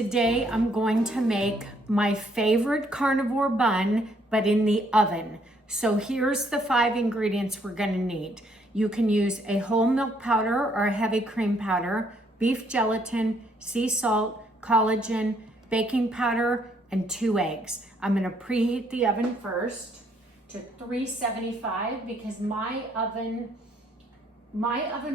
Today I'm going to make my favorite carnivore bun, but in the oven. So here's the 5 ingredients we're gonna need. You can use a whole milk powder or a heavy cream powder, beef gelatin, sea salt, collagen, baking powder, and 2 eggs. I'm gonna preheat the oven first to 375 because my oven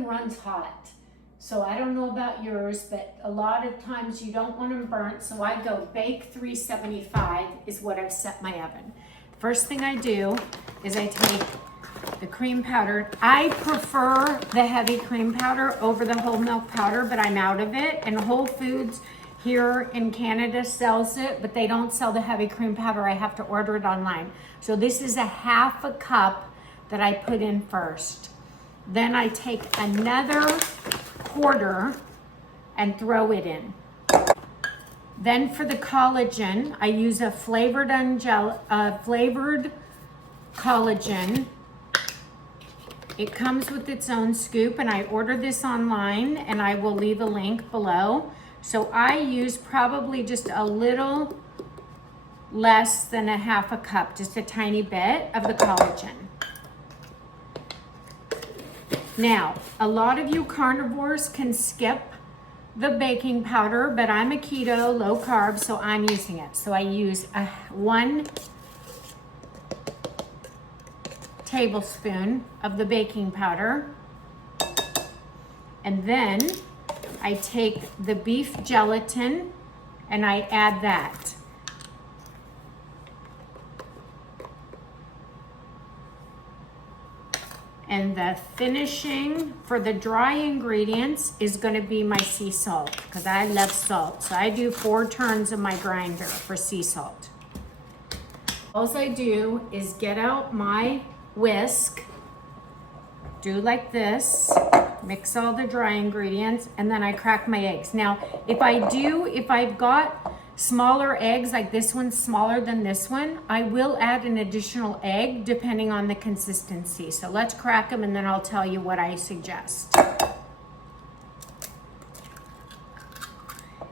runs hot. So I don't know about yours, but a lot of times you don't want them burnt. So I go bake 375 is what I've set my oven. First thing I do is I take the cream powder. I prefer the heavy cream powder over the whole milk powder, but I'm out of it. And Whole Foods here in Canada sells it, but they don't sell the heavy cream powder. I have to order it online. So this is a half a cup that I put in first. Then I take another quarter and throw it in. Then for the collagen, I use a flavored collagen. It comes with its own scoop, and I ordered this online, and I will leave a link below. So I use probably just a little less than a half a cup, just a tiny bit of the collagen. Now, a lot of you carnivores can skip the baking powder, but I'm a keto, low carb, so I'm using it. So I use 1 tablespoon of the baking powder. And then I take the beef gelatin and I add that. And the finishing for the dry ingredients is gonna be my sea salt, because I love salt. So I do 4 turns of my grinder for sea salt. All I do is get out my whisk, do like this, mix all the dry ingredients, and then I crack my eggs. Now, if I've got smaller eggs, like this one's smaller than this one, I will add an additional egg depending on the consistency. So let's crack them and then I'll tell you what I suggest.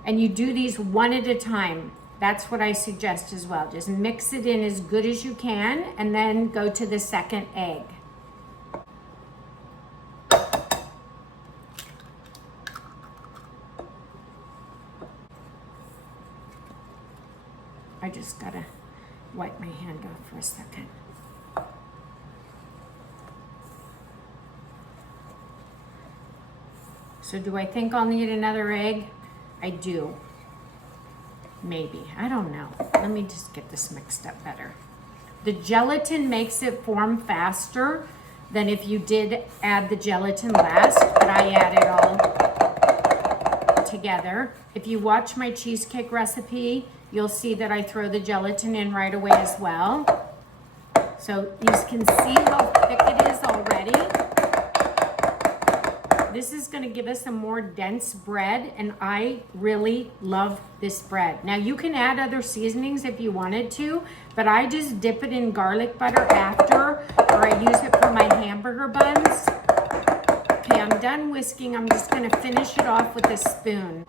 And you do these one at a time. That's what I suggest as well. Just mix it in as good as you can and then go to the second egg. I just gotta wipe my hand off for a second. So do I think I'll need another egg? I do. Maybe, I don't know. Let me just get this mixed up better. The gelatin makes it form faster than if you did add the gelatin last, but I add it all together. If you watch my cheesecake recipe, you'll see that I throw the gelatin in right away as well. So you can see how thick it is already. This is gonna give us a more dense bread, and I really love this bread. Now you can add other seasonings if you wanted to, but I just dip it in garlic butter after, or I use it for my hamburger buns. Okay, I'm done whisking. I'm just gonna finish it off with a spoon.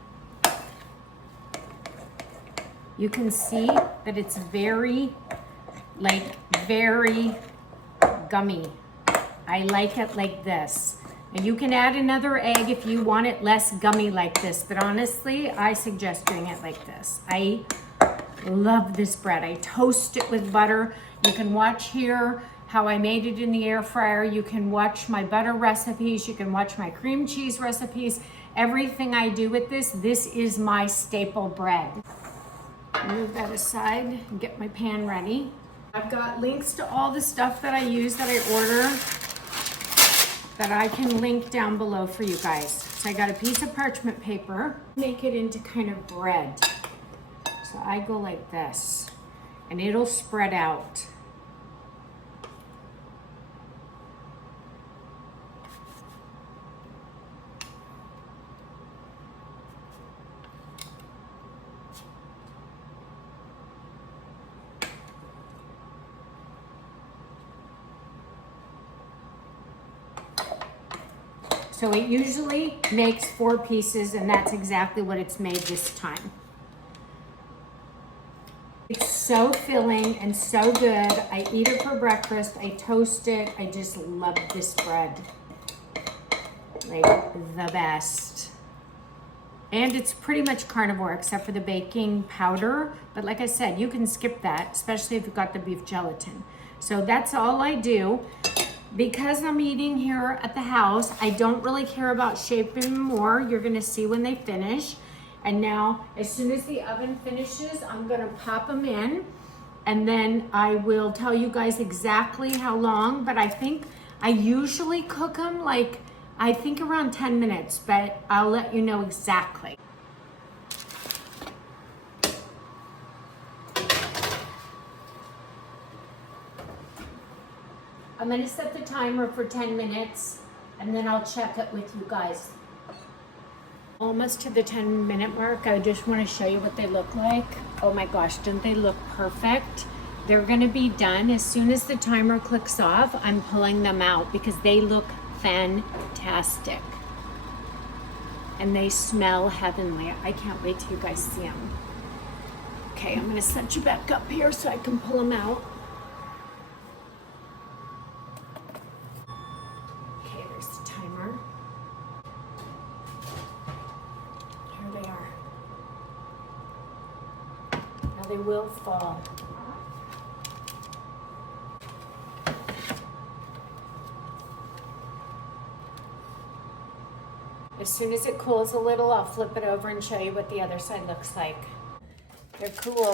You can see that it's very gummy. I like it like this. And you can add another egg if you want it less gummy like this, but honestly, I suggest doing it like this. I love this bread. I toast it with butter. You can watch here how I made it in the air fryer. You can watch my butter recipes. You can watch my cream cheese recipes. Everything I do with this is my staple bread. Move that aside and get my pan ready. I've got links to all the stuff that I use that I order that I can link down below for you guys. So I got a piece of parchment paper, make it into kind of bread. So I go like this and it'll spread out. So it usually makes 4 pieces, and that's exactly what it's made this time. so filling and so good. I eat it for breakfast. I toast it. I just love this bread. Like the best. And it's pretty much carnivore except for the baking powder. But like I said, you can skip that, especially if you've got the beef gelatin. So that's all I do. Because I'm eating here at the house, I don't really care about shaping them more. You're gonna see when they finish. And now, as soon as the oven finishes, I'm gonna pop them in. And then I will tell you guys exactly how long, but I think I usually cook them like, I think around 10 minutes, but I'll let you know exactly. I'm gonna set the timer for 10 minutes and then I'll check it with you guys. Almost to the 10-minute mark. I just wanna show you what they look like. Oh my gosh, don't they look perfect? They're gonna be done. As soon as the timer clicks off, I'm pulling them out because they look fantastic. And they smell heavenly. I can't wait till you guys see them. Okay, I'm gonna set you back up here so I can pull them out. Okay, there's the timer. Here they are. Now they will fall. As soon as it cools a little, I'll flip it over and show you what the other side looks like. They're cool.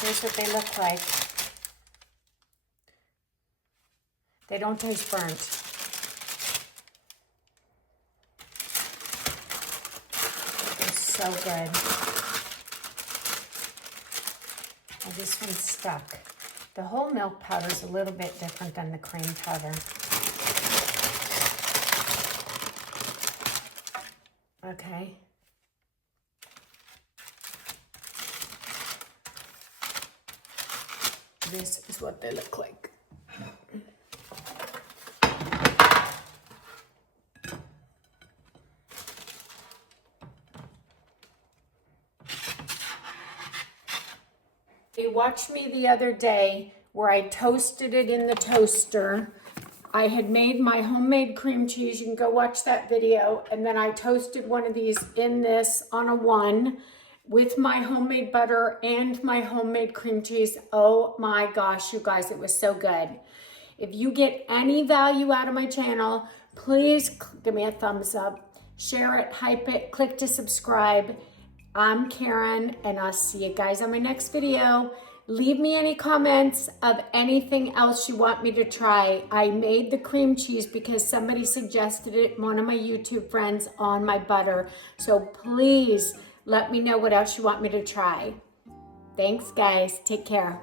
Here's what they look like. They don't taste burnt. They're so good. Oh, this one's stuck. The whole milk powder is a little bit different than the cream powder. Okay. This is what they look like. You watched me the other day where I toasted it in the toaster. I had made my homemade cream cheese. You can go watch that video. And then I toasted one of these in this on a 1 with my homemade butter and my homemade cream cheese. Oh my gosh, you guys, it was so good. If you get any value out of my channel, please give me a thumbs up, share it, hype it, click to subscribe. I'm Karen, and I'll see you guys on my next video. Leave me any comments of anything else you want me to try. I made the cream cheese because somebody suggested it, one of my YouTube friends, on my butter. So please let me know what else you want me to try. Thanks, guys. Take care.